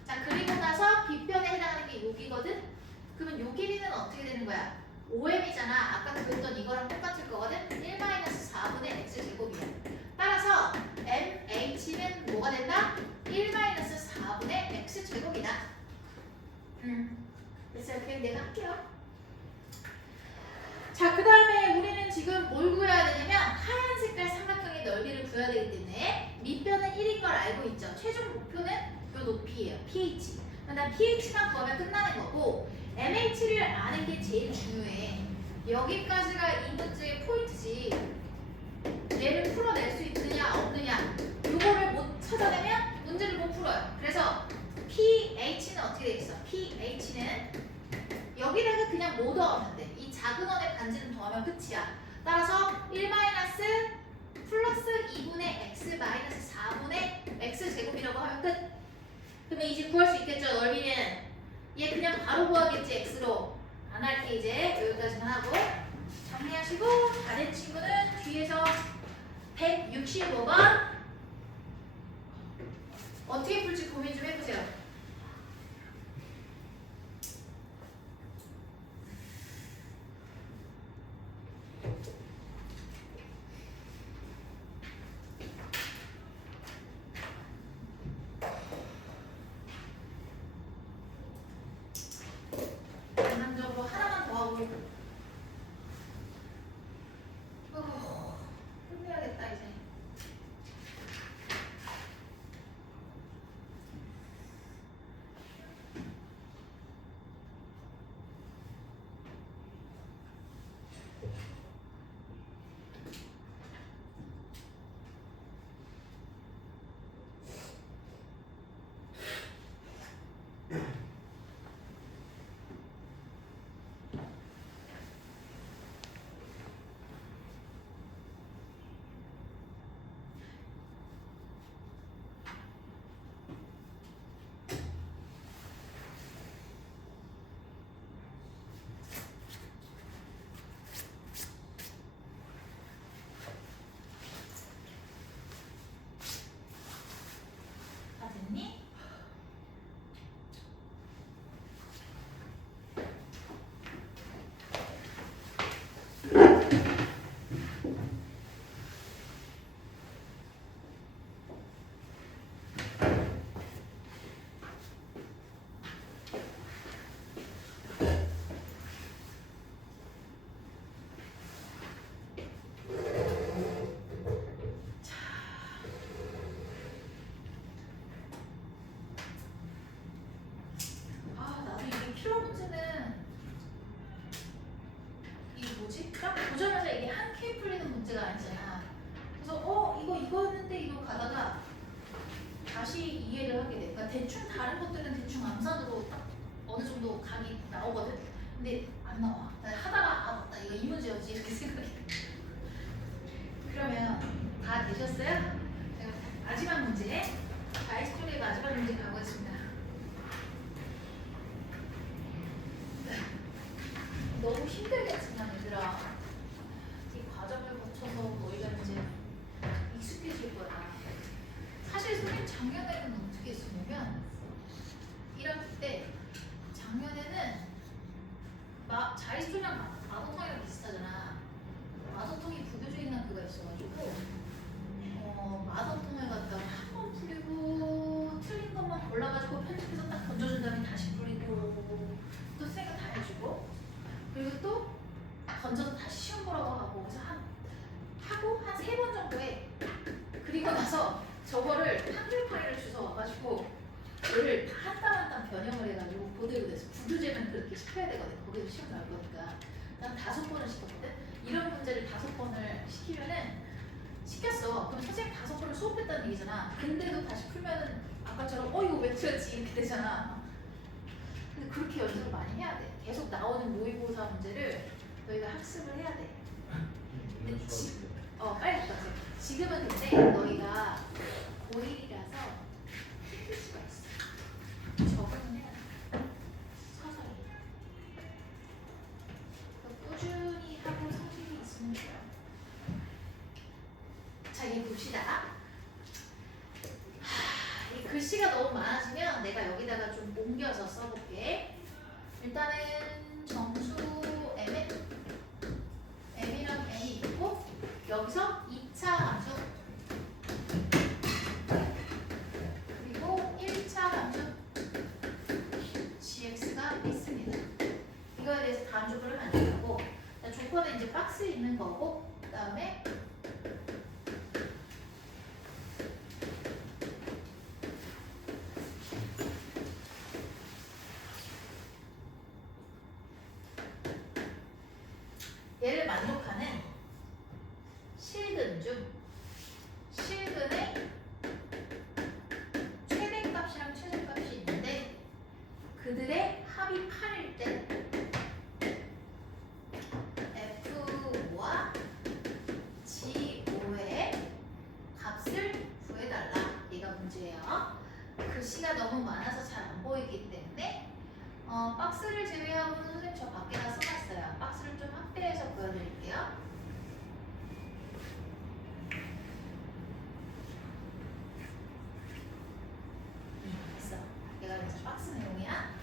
자, 그리고 나서 빗변에 해당하는 게 여기거든? 그러면 요 길이는 어떻게 되는 거야? OM이잖아. 아까 그렸던 이거랑 똑같을 거거든? 1-4분의 x제곱이야. 따라서 MH는 뭐가 된다? 1-4분의 x제곱이다. 됐어요. 그냥 내가 할게요. 자, 그 다음에 우리는 지금 뭘 구해야 되냐면 하얀 색깔 삼각형의 넓이를 구해야 되기 때문에 밑변은 1인 걸 알고 있죠. 최종 목표는 요 높이예요. pH. 그다음 pH만 구하면 끝나는 거고 MH를 아는 게 제일 중요해. 여기까지가 이 문제의 포인트지. 얘를 풀어낼 수 있느냐 없느냐 요거를 못 찾아내면 문제를 못 풀어요. 그래서 pH는 어떻게 되겠어? pH는 여기다가 그냥 뭐 더하면 돼? 이 작은 원의 반지름 더하면 끝이야. 따라서 1 플러스 2분의 x 마이너스 4분의 x제곱이라고 하면 끝. 그러면 이제 구할 수 있겠죠? 넓이는 얘 그냥 바로 구하겠지 x로. 안 할게. 이제 여기까지만 하고 정리하시고 다 된 친구는 뒤에서 165번 어떻게 풀지 고민 좀 해보세요. 전반적으로 하나만 더 하고 끝내야겠다 이제. 다 됐니? 나도 이게 필요 문제는 이게 뭐지? 딱 보자마자 이게 한 큐에 풀리는 문제가 아니잖아. 그래서 이거였는데 이거 가다가 다시 이해를 하게 돼. 그러니까 대충 다른 것들은 대충 암산으로 딱 어느 정도 감이 나오거든. 근데 안 나와. 나 하다가 맞다 이거 이 문제였지 이렇게 생각이 돼. 그러면 다 되셨어요? 제가 마지막 문제, 자이스토리의 마지막 문제 가보겠습니다. 너무 힘들겠지만 얘들아 이 과정을 거쳐서 너희가 이제 익숙해질 거야. 사실 선생님 작년에는 어떻게 했었냐면 1학기 때 작년에는 자이스토리랑 마도통이랑 비슷하잖아. 마도통이 부교주의나 그가 있어가지고 마도통을 갖다가 한 번 풀리고 틀린 것만 골라가지고 편집해서 딱 던져준 다음에 다시 풀리고 또 쌤가 다 해주고 그리고 또 던져서 다시 시험 보라고 하고 그래서 하고 한 3번 정도 해. 그리고 나서 저거를 한글 파일을 이렇게 시켜야 되거든. 거기서 시험 나올 거니까. 난 5번을 시켰거든. 이런 문제를 5번을 시키면은 시켰어. 그럼 선생님 5번을 수업했다는 얘기잖아. 근데도 다시 풀면은 아까처럼 이거 왜 틀렸지 이렇게 되잖아. 근데 그렇게 연습을 많이 해야 돼. 계속 나오는 모의고사 문제를 너희가 학습을 해야 돼. 근데 빨리 갔다 오세요. 지금은 근데 너희가 고1이라서 힘들 수가 있어. 적응을 해야 돼. 서서히. 꾸준히 하고 성실히 있으면 돼요. 자, 얘 봅시다. 이 글씨가 너무 많아지면 내가 여기다가 좀 옮겨서 써볼게. 일단은 정수 M이랑 N이 있고 여기서 2차 함수 그리고 1차 함수 gx가 있습니다. 이거에 대해서 다음 조건을 만들고 조건은 이제 박스에 있는 거고 그 다음에 얘를 만족하는 실근 중 실근의 최대값이랑 최저값이 있는데 그들의 합이 8일 때 F5와 G5의 값을 구해달라. 얘가 문제예요. 글씨가 너무 많아서 잘 안 보이기 때문에 박스를 제외하고는 선생님 저 밖에다 써놨어요. 박스를 좀 확대해서 보여드릴게요. 됐어. 얘가 이제 박스 내용이야.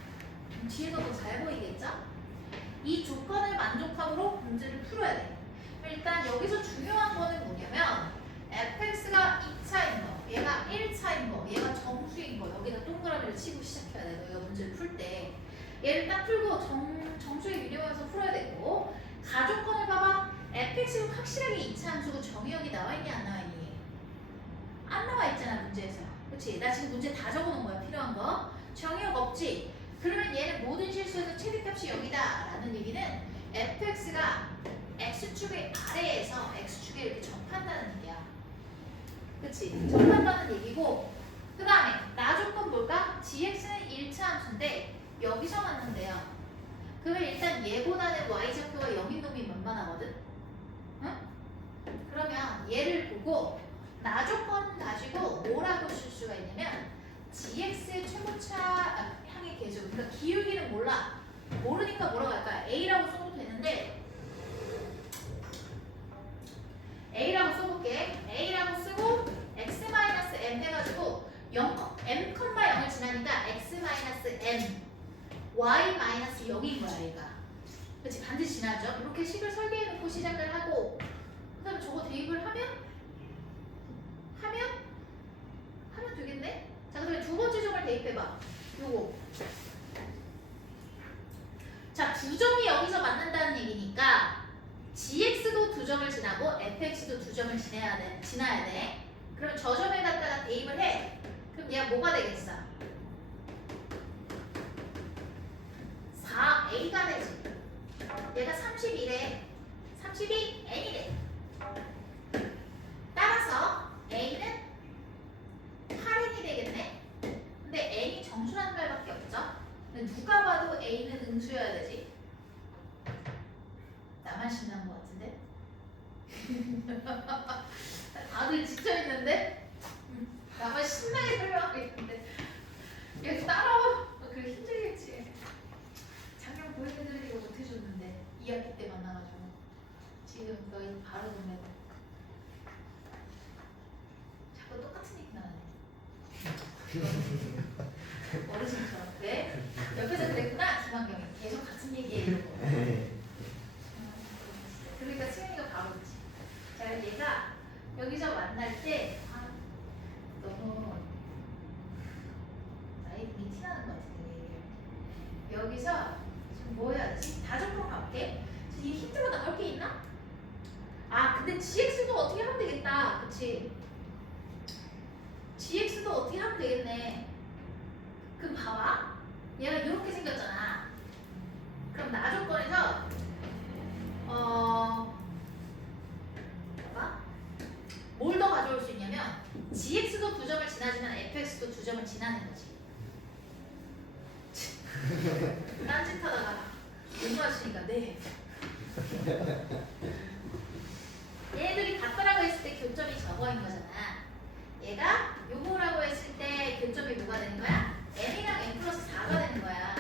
뒤에도 더 잘 보이겠죠? 이 조건을 만족함으로 문제를 풀어야 돼. 일단 여기서 중요한 거는 뭐냐면 fx가 2차인 거, 얘가 1차인 거, 얘가 정수인 거 여기다 동그라미를 치고 시작해야 돼. 너희가 문제를 풀 때. 얘를 딱 풀고 정수의 유형에서 풀어야 되고 가조건을 봐봐. fx가 확실하게 2차 함수고 정의역이 나와있니 안 나와있니? 안 나와있잖아 문제에서. 그치? 나 지금 문제 다 적어놓은 거야 필요한 거. 정의역 없지? 그러면 얘는 모든 실수에서 최대값이 0이다 라는 얘기는 fx가 x축의 아래에서 x축에 이렇게 접한다는 얘기야. 그치? 접한다는 얘기고 그 다음에 나조건 뭘까? gx는 1차 함수인데 여기서 맞는데요. 그러면 일단 얘보다는 y좌표가 0인 놈이 만만하거든? 응? 그러면 얘를 보고 나조건 가지고 뭐라고 쓸 수가 있냐면 gx의 최고차 향의 계수 그러니까 기울기는 몰라. 모르니까 뭐라고 할까? a라고 써도 되는데 a라고 써볼게. a라고 쓰고 x-m 해가지고 0,m0을 지나니까 x-m y-0인 거야 얘가. 그렇지? 반드시 지나죠. 이렇게 식을 설계해놓고 시작을 하고 그 다음에 저거 대입을 하면 되겠네? 자, 그 다음에 두 번째 점을 대입해봐. 요거. 자, 두 점이 여기서 맞는다는 얘기니까 gx도 두 점을 지나고 fx도 두 점을 지나야 돼. 그럼 저 점에 갖다가 대입을 해. 그럼 얘가 뭐가 되겠어? 4a가 되지. 얘가 31에 32 n이래. 따라서 a는 8n이 되겠네. 근데 n이 정수라는 말밖에 없죠. 근데 누가 봐도 a는 음수여야 되지. 나만 신난 것 같은데? 다들 지쳐있는데? 나만 신나게 설명하고 있는데 여기 따라와. 그래 힘들겠지. 작년 보여드리고 못해줬는데 2학기 때 만나가지고 지금 너희 바로 보면 자꾸 똑같은 얘기 나네. 어르신처럼. 왜? 옆에서 그랬구나. 김한경이 계속 같은 얘기해. 그러니까 수영이가 바로 그치. 자, 얘가 여기서 만날 때 너무 나이 미티나는 것 같은데 여기서 지금 뭐 해야 되지? 다조건 갈게. 이 힌트가 나올 게 있나? 근데 gx도 어떻게 하면 되겠다. 그치? gx도 어떻게 하면 되겠네. 그럼 봐봐. 얘가 이렇게 생겼잖아. 하는 거지. 딴짓하다가 못 맞추니까 네. 얘들이 같다라고 했을 때 교점이 저거인 거잖아. 얘가 요거라고 했을 때 교점이 뭐가 되는 거야? n이랑 n 플러스 4가 되는 거야.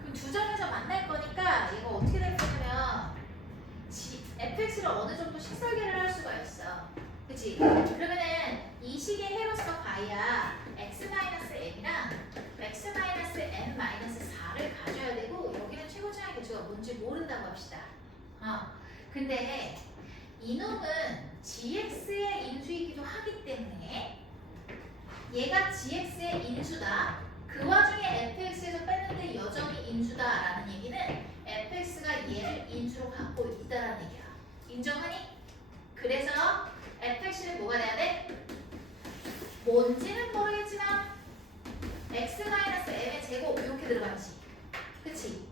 그럼 두 점에서 만날 거니까 얘가 어떻게 될 거냐면 fx를 어느 정도 식설계를 할 수가 있어. 그치? 그러면은 이 식의 해로서 가야 x-n이랑 x-n-4를 가져야 되고 여기는 최고차의 개수가 뭔지 모른다고 합시다. 근데 이놈은 gx의 인수이기도 하기 때문에 얘가 gx의 인수다. 그 와중에 fx에서 뺐는데 여전히 인수다라는 얘기는 fx가 얘를 인수로 갖고 있다라는 얘기야. 인정하니? 그래서 fx는 뭐가 돼야 돼? 뭔지는 모르겠지만 x-m의 제곱 이렇게 들어가지. 그치?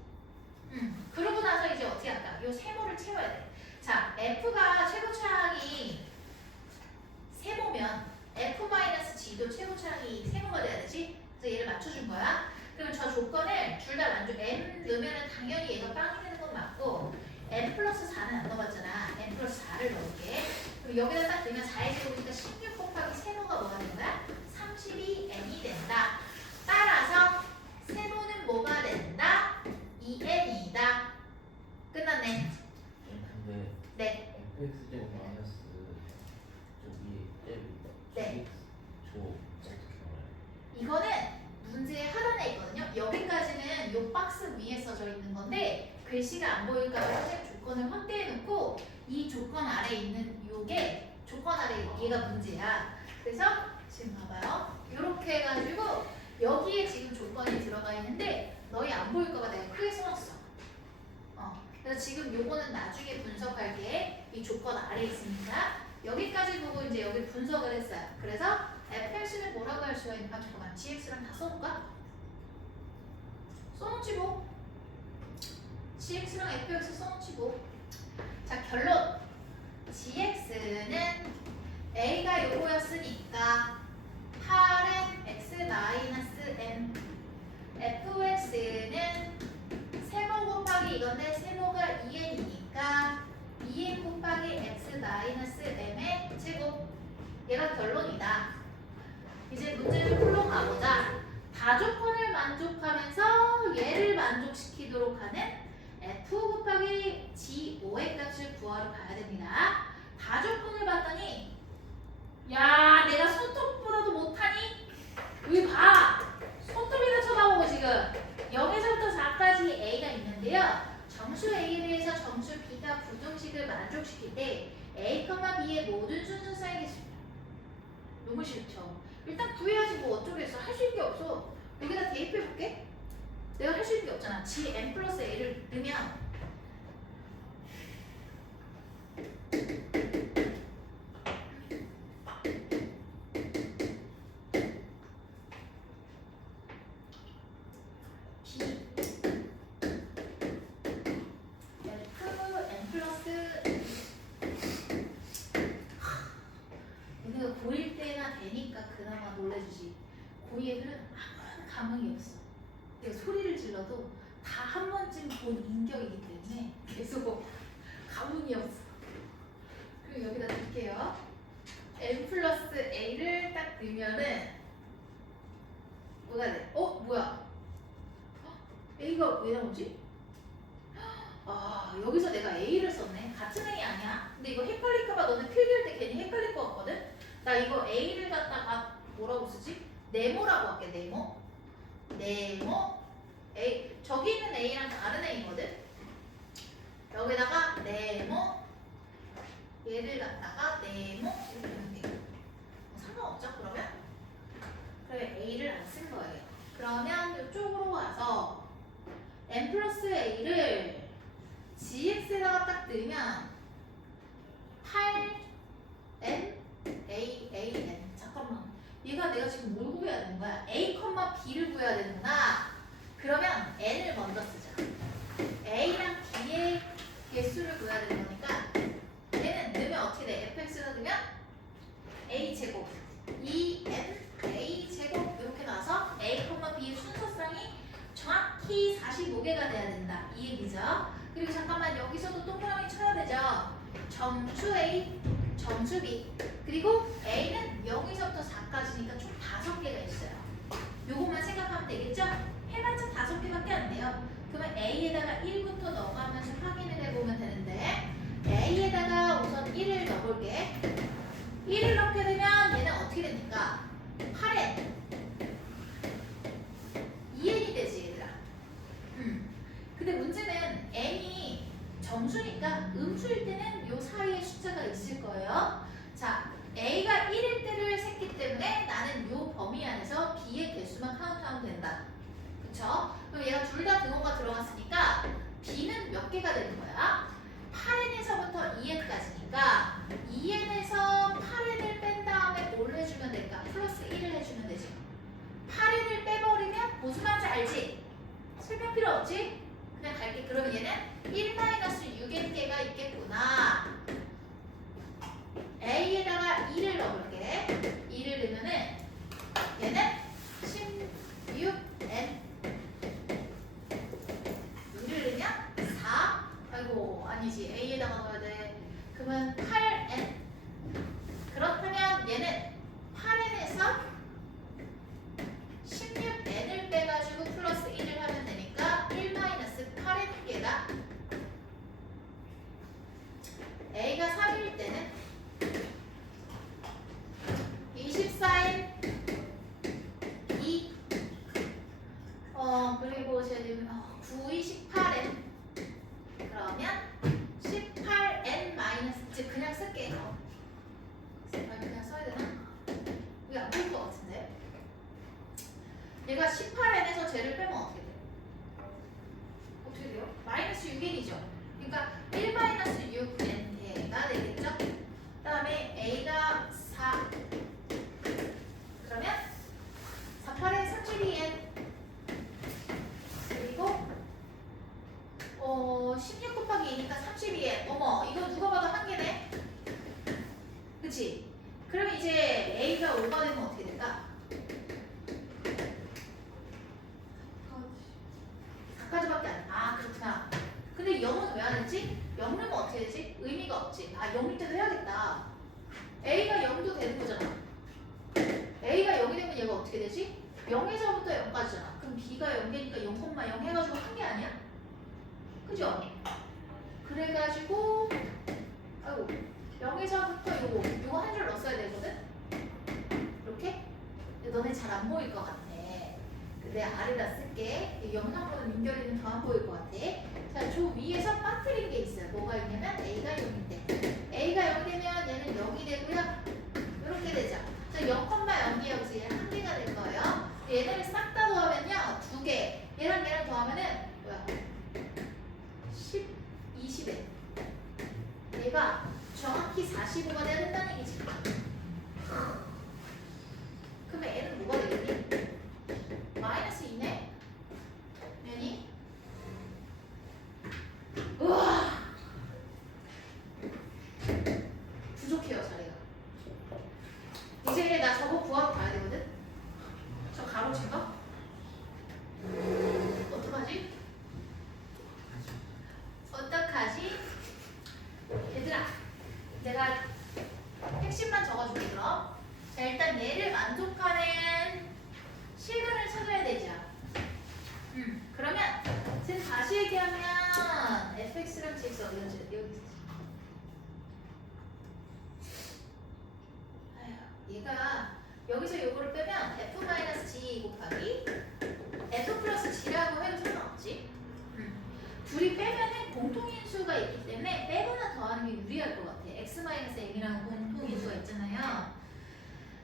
그러고 나서 이제 어떻게 할까? 요 세모를 채워야 돼. 자, f가 최고 차항이 세모면 f-g도 최고 차항이 세모가 돼야 되지? 그래서 얘를 맞춰준 거야. 그럼 저 조건을 둘 다 만족. n 넣으면 당연히 얘가 빵이 되는 건 맞고 n 플러스 4는 안 넣어봤잖아. n 플러스 4를 넣을게. 그럼 여기다 딱 넣으면 4의 제곱이니까 16 곱하기 세모가 뭐가 되는 거야? 32n이 된다. 따라서 세모는 뭐가 된다? 2n이다. 끝났네. 근데 네. fx 제곱 마이너스 저기 네. 저 어떻게 나와요? 이거는 문제 하단에 있거든요. 여기까지는 요 박스 위에 써져 있는 건데 글씨가 안 보일까 봐 선생님 조건을 확대해 놓고 이 조건 아래 있는 요게 조건 아래 얘가 문제야. 그래서 지금 봐봐요. 이렇게 해가지고 여기에 지금 조건이 들어가 있는데 너희 안 보일까 봐 내가 크게 써놨어. 그래서 지금 요거는 나중에 분석할게. 이 조건 아래 있으니까 여기까지 보고 이제 여기 분석을 했어요. 그래서 fx는 뭐라고 할 수가 있는가? 잠깐만, gx랑 다 써볼까? 써놓지 뭐. gx랑 fx 써놓지 뭐. 자, 결론. gx는 a가 요거였으니까 8n x-m fx는 세모 곱하기 이건데 세모가 2n이니까 2n 곱하기 x-m의 제곱. 얘가 결론이다. 이제 문제를 풀어가보자. 다조건을 만족하면서 얘를 만족시키도록 하는 f 곱하기 g5의 값을 구하러 가야 됩니다. 다조건을 봤더니 야, 내가 손톱보다도 못하니? 여기 봐. 손톱이나 쳐다보고 지금 0에서부터 4까지 a가 있는데요. 정수 a에 대해서 정수 b가 부등식을 만족시킬 때 a, b의 모든 순수사의 개수. 너무 싫죠. 일단 구해야지 뭐 어쩌겠어. 할 수 있는 게 없어. 여기다 대입해볼게. 내가 할 수 있는 게 없잖아. gn 플러스 a를 넣으면 얘네가 고1 때나 되니까 그나마 놀래주지. 고2 애들은 아무런 감흥이 없어. 내가 소리를 질러도 다 한 번쯤 본 인격이기 때문에 계속 감흥이 없어. 그리고 여기다 넣을게요. n 플러스 a를 딱 넣으면은 뭐가 돼? 뭐야? a가 왜 나오지? 여기서 내가 a를 썼네. 같은 a 아니야? 근데 이거 헷갈릴까봐 너네 필기할 때 괜히 헷갈릴 것 같거든? 나 이거 a를 갖다가 뭐라고 쓰지? 네모라고 할게. 네모 a. 저기 있는 a랑 다른 a거든? 여기다가 네모, 얘를 갖다가 네모 이렇게 하면 돼. 상관없죠 그러면? 그래, a를 안 쓴 거예요. 그러면 이쪽으로 와서 n 플러스 a를 gx에다가 딱 넣으면 8n a.n. 잠깐만, 얘가 내가 지금 뭘 구해야 되는 거야? a, b를 구해야 되는구나. 그러면 n을 먼저 쓰자. a랑 b의 개수를 구해야 되는 거니까 얘는 넣으면 어떻게 돼? fx가 넣으면 a 제곱 2n a 제곱 이렇게 나왔어. 45개가 돼야 된다. 이 얘기죠. 그리고 잠깐만 여기서도 동그라미 쳐야 되죠. 점수 A, 점수 B. 그리고 A는 0에서부터 4까지니까 총 5개가 있어요. 요것만 생각하면 되겠죠? 해봤자 5개밖에 안 돼요. 그러면 A에다가 1부터 넣어가면서 확인을 해보면 되는데 A에다가 우선 1을 넣어볼게. 1을 넣게 되면 얘는 어떻게 됩니까? 8n 2n이 되지 얘들아. 근데 문제는 n이 정수니까 음수일 때는 요 사이에 숫자가 있을 거예요. 자, a가 1일 때를 셌기 때문에 나는 요 범위 안에서 b의 개수만 카운트하면 된다. 그쵸? 그럼 얘가 둘 다 등호가 들어갔으니까 b는 몇 개가 되는 거야? 8n에서부터 2n까지니까 2n에서 8n을 뺀 다음에 뭘 해주면 될까? 플러스 1을 해주면 되지. 8n을 빼버리면 무슨 말인지 알지? 설명 필요 없지? 그냥 갈게. 그러면 얘는 1-6n개가 있겠구나. A에다가 2를 넣어볼게. 2를 넣으면은 얘는 16n. 2를 넣으면 4. 아이고 아니지. A에다가 넣어야 돼. 그러면 8n. 그렇다면 얘는 8n에서 16n을 빼가지고 플러스 1을 하면 되니까 1-8n개다. A가 3일 때는 24n 2 그리고 쟤는 9, 28n 그러면 18n 마이너스 즉 그냥 쓸게. 그냥 써야 되나? 이게 안 보일 것 같은데. 얘가 18n에서 쟤를 빼면 어떻게 돼요? 어떻게 돼요? 마이너스 6n이죠. 그러니까 1-6n가 되겠죠? 그 다음에 A가 4. 그러면 4,8에 32n. 그리고 16 곱하기 2니까 32n. 어머, 이거 누가 봐도 한 개네? 그치? 그럼 이제 A가 5가 되면 어떻게 될까? 4까지밖에 안 돼. 아, 그렇구나. 근데 0은 왜 안 했지? 0 넣으면 어떻게 되지? 의미가 없지. 아, 0일 때도 해야겠다. A가 0도 되는 거잖아. A가 0이 되면 얘가 어떻게 되지? 0에서부터 0까지잖아. 그럼 B가 0개니까 0,0 해가지고 한 개 아니야? 그죠? 그래가지고 아이고 0에서부터 요거 한 줄 넣었어야 되거든? 이렇게? 근데 너네 잘 안 보일 것 같아. 근데 아래다 쓸게. 영상보다 민결이는 더 안 보일 것 같아. 자, 저 위에서 빠뜨린 게 있어요. 뭐가 있냐면 A가 0인데 A가 0이 되면 얘는 0이 되고요. 이렇게 되죠. 자, 0,0이 여기서 얘는 한 개가 될 거예요. 얘네를 싹 다 더하면요. 2개. 얘랑 얘랑 더하면은 뭐야? 10, 20에 얘가 정확히 45가 돼야 된다는 얘기지. 그러면 얘는 뭐가 되겠니? 마이너스 2네? 면이? 우와! 부족해요, 자리가. 이제 나 저거 구하러 가야 되거든? 저 가로친 거? 어떡하지? 어떡하지? 얘들아, 내가 핵심만 적어줄게, 그럼. 자, 일단 얘를 만족하는 실근을 찾아야 되죠. 그러면 지금 다시 얘기하면 fx랑 gx 어디 갔지? 여기 있지. 아휴, 얘가 여기서 요거를 빼면 f-g 곱하기 f 플러스 g라고 해도 상관없지. 둘이 빼면은 공통인수가 있기 때문에 빼거나 더하는 게 유리할 것 같아. x-m이라는 공통인수가 있잖아요.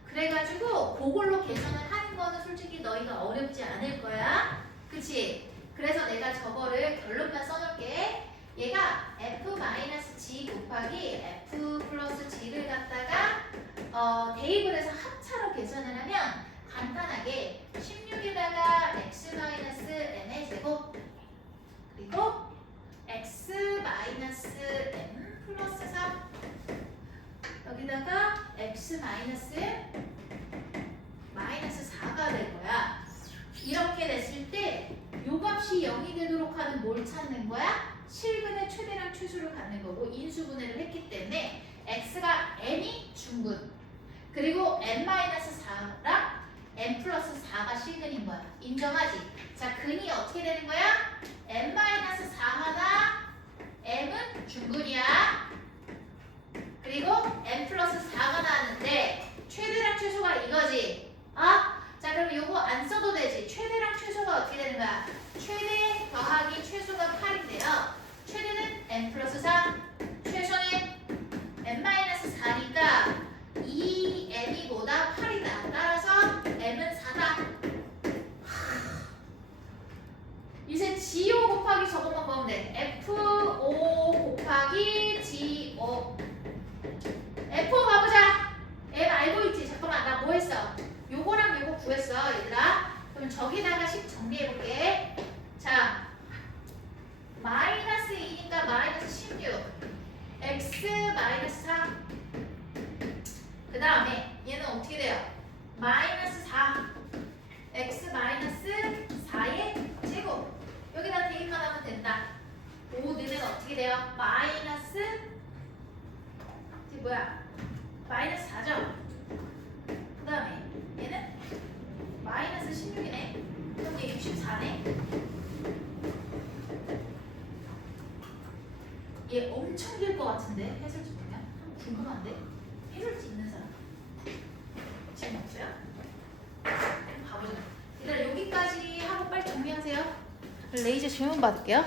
그래가지고 그걸로 계산을 하는 거는 솔직히 너희가 어렵지 않을 거야. 그치? 그래서 내가 저거를 결론만 써놓을게. 얘가 f-g 곱하기 f 플러스 g를 갖다가 대입을 해서 합차로 계산을 하면 간단하게 16에다가 x-n의 제곱 그리고 x-m 플러스 3 여기다가 x 마이너스 4가 될 거야. 이렇게 됐을 때 요 값이 0이 되는 기록하는 뭘 찾는 거야? 실근의 최대랑 최소를 갖는 거고 인수분해를 했기 때문에 x가 n이 중근 그리고 n-4랑 n 플러스 4가 실근인 거야. 인정하지? 자, 근이 어떻게 되는 거야? n-4 하나 m은 중근이야. 그리고 n 플러스 4가 나왔는데 최대랑 최소가 이거지. 자, 그럼 요거 안 써도 되지. 최대랑 최소가 어떻게 되는 거야? 최대 더하기 최소가 8인데요. 최대는 n 플러스 4, 최소는 n-4니까 2n이보다 8이다. 따라서 m은 4다. 이제 G5 곱하기 저것만 보면 돼. F5 곱하기 G5. F5 가보자. M 알고 있지? 잠깐만, 나 뭐 했어? 요거랑 요거 구했어, 얘들아. 그럼 저기다가 식 정리해볼게. 자, 마이너스 2니까 마이너스 16. X 마이너스 4. 그 다음에 얘는 어떻게 돼요? 마이너스 4. X 마이너스 4의 제곱. 여기다 대입만 하면 된다. 5 넣으면 어떻게 돼요? 마이너스 이게 뭐야? 마이너스 4죠? 그 다음에 얘는 마이너스 16이네. 그럼 얘 64네. 얘 엄청 길 것 같은데 해설지 보면 궁금한데 해설지 있는 사람 지금 없어요? 가보자. 얘들아 여기까지 하고 빨리 정리하세요. 레이저 질문 받을게요.